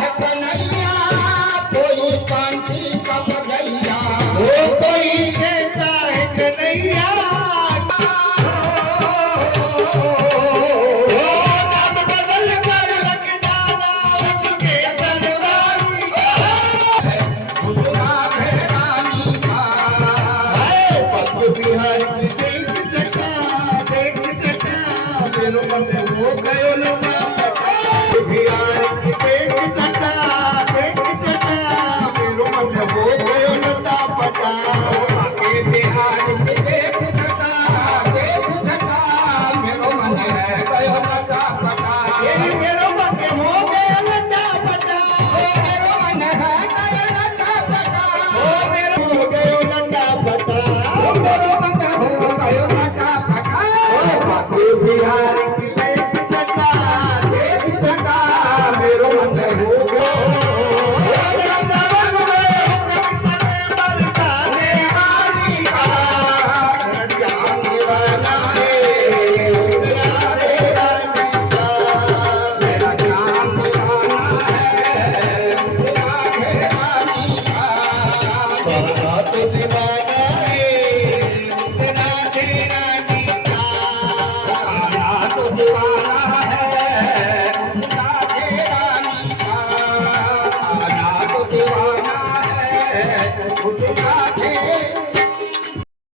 है कन्हैया कोई कांसी का बगैया वो कोई कहता है कन्हैया नाम बदल कर रख डाला उसके सरदारी का उसका है रानी का है पग बिहार की देख चटा मेरे मन हो गयो लम्बा बिहार की देख चटा मेरे मन हो गयो लटा पटा ये बिहार की देख सटा मेरो मन है गयो लटा पटा ये मेरे मन हो गयो लटा पटा मेरो मन है गयो लटा पटा ओ मेरे हो गयो लटा पटा मेरो मन हो गयो लटा पटा ओ पग बिहार